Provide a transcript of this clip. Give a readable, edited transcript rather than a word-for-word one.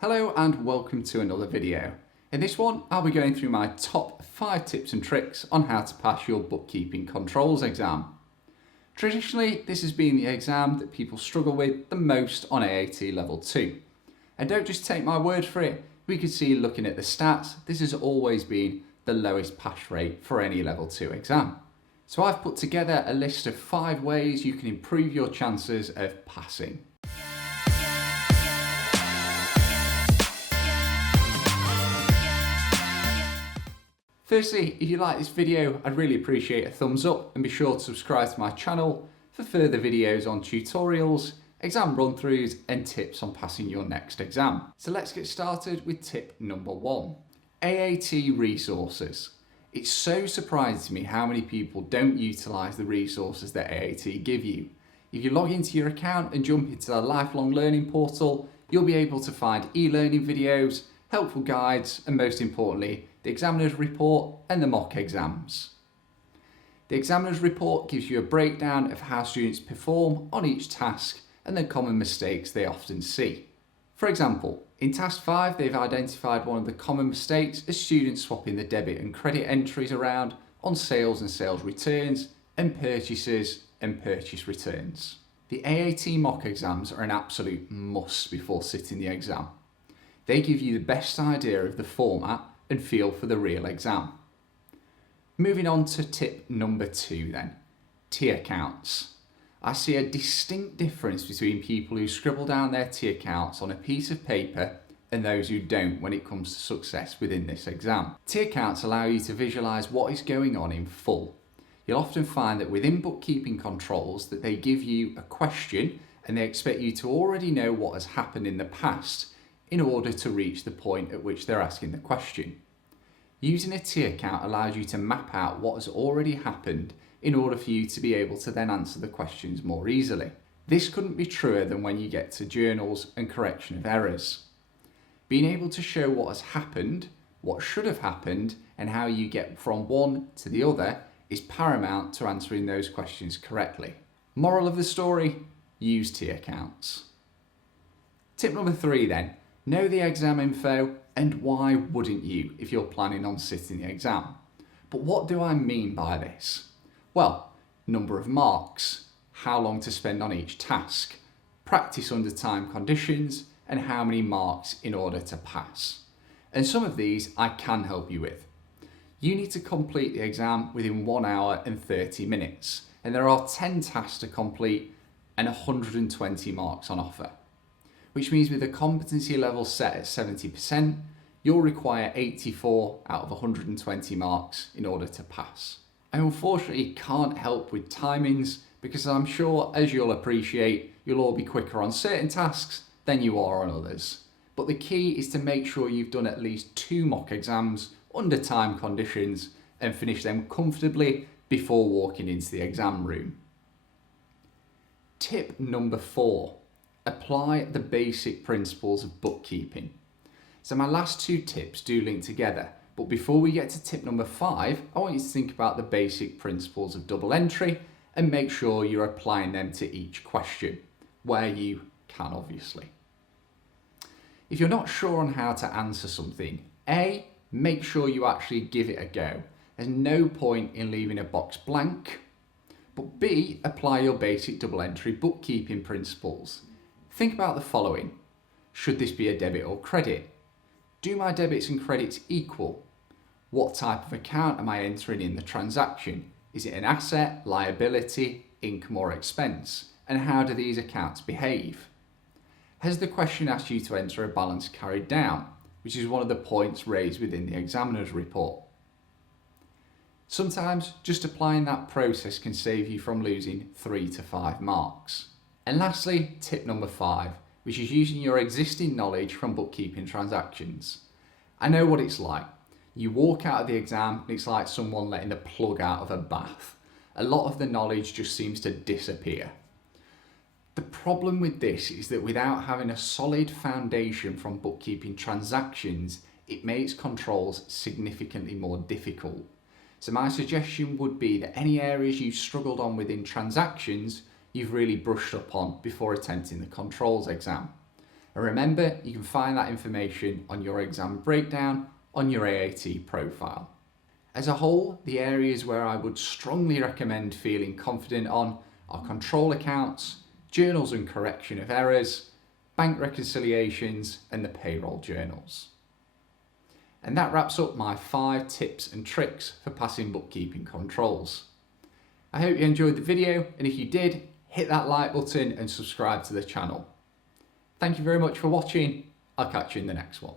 Hello and welcome to another video. In this one, I'll be going through my top 5 tips and tricks on how to pass your Bookkeeping Controls exam. Traditionally, this has been the exam that people struggle with the most on AAT Level 2. And don't just take my word for it, we can see looking at the stats, this has always been the lowest pass rate for any Level 2 exam. So I've put together a list of 5 ways you can improve your chances of passing. Firstly, if you like this video, I'd really appreciate a thumbs up and be sure to subscribe to my channel for further videos on tutorials, exam run-throughs and tips on passing your next exam. So let's get started with tip number 1. AAT Resources. It's so surprising to me how many people don't utilise the resources that AAT give you. If you log into your account and jump into the lifelong learning portal, you'll be able to find e-learning videos, helpful guides and most importantly, the examiner's report and the mock exams. The examiner's report gives you a breakdown of how students perform on each task and the common mistakes they often see. For example, in task 5 they've identified one of the common mistakes as students swapping the debit and credit entries around on sales and sales returns and purchases and purchase returns. The AAT mock exams are an absolute must before sitting the exam. They give you the best idea of the format and feel for the real exam. Moving on to tip number 2 then, tier counts. I see a distinct difference between people who scribble down their tier counts on a piece of paper and those who don't when it comes to success within this exam. Tier counts allow you to visualise what is going on in full. You'll often find that within Bookkeeping Controls that they give you a question and they expect you to already know what has happened in the past in order to reach the point at which they're asking the question. Using a tier count allows you to map out what has already happened in order for you to be able to then answer the questions more easily. This couldn't be truer than when you get to journals and correction of errors. Being able to show what has happened, what should have happened, and how you get from one to the other is paramount to answering those questions correctly. Moral of the story, use tier counts. Tip number 3 then. Know the exam info, and why wouldn't you if you're planning on sitting the exam? But what do I mean by this? Well, number of marks, how long to spend on each task, practice under time conditions, and how many marks in order to pass. And some of these I can help you with. You need to complete the exam within 1 hour and 30 minutes, and there are 10 tasks to complete and 120 marks on offer. Which means with a competency level set at 70%, you'll require 84 out of 120 marks in order to pass. I unfortunately can't help with timings because I'm sure, as you'll appreciate, you'll all be quicker on certain tasks than you are on others. But the key is to make sure you've done at least 2 mock exams under time conditions and finish them comfortably before walking into the exam room. Tip number 4. Apply the basic principles of bookkeeping. So my last 2 tips do link together, but before we get to tip number 5, I want you to think about the basic principles of double entry and make sure you're applying them to each question, where you can obviously. If you're not sure on how to answer something, A, make sure you actually give it a go. There's no point in leaving a box blank, but B, apply your basic double entry bookkeeping principles. Think about the following. Should this be a debit or credit? Do my debits and credits equal? What type of account am I entering in the transaction? Is it an asset, liability, income or expense? And how do these accounts behave? Has the question asked you to enter a balance carried down, which is one of the points raised within the examiner's report? Sometimes just applying that process can save you from losing 3 to 5 marks. And lastly, tip number 5, which is using your existing knowledge from bookkeeping transactions. I know what it's like. You walk out of the exam and it's like someone letting the plug out of a bath. A lot of the knowledge just seems to disappear. The problem with this is that without having a solid foundation from bookkeeping transactions, it makes controls significantly more difficult. So my suggestion would be that any areas you've struggled on within transactions, you've really brushed up on before attempting the controls exam. And remember, you can find that information on your exam breakdown on your AAT profile. As a whole, the areas where I would strongly recommend feeling confident on are control accounts, journals and correction of errors, bank reconciliations, and the payroll journals. And that wraps up my 5 tips and tricks for passing bookkeeping controls. I hope you enjoyed the video, and if you did, hit that like button and subscribe to the channel. Thank you very much for watching. I'll catch you in the next one.